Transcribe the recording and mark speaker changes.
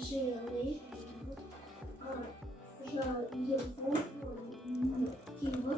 Speaker 1: жили его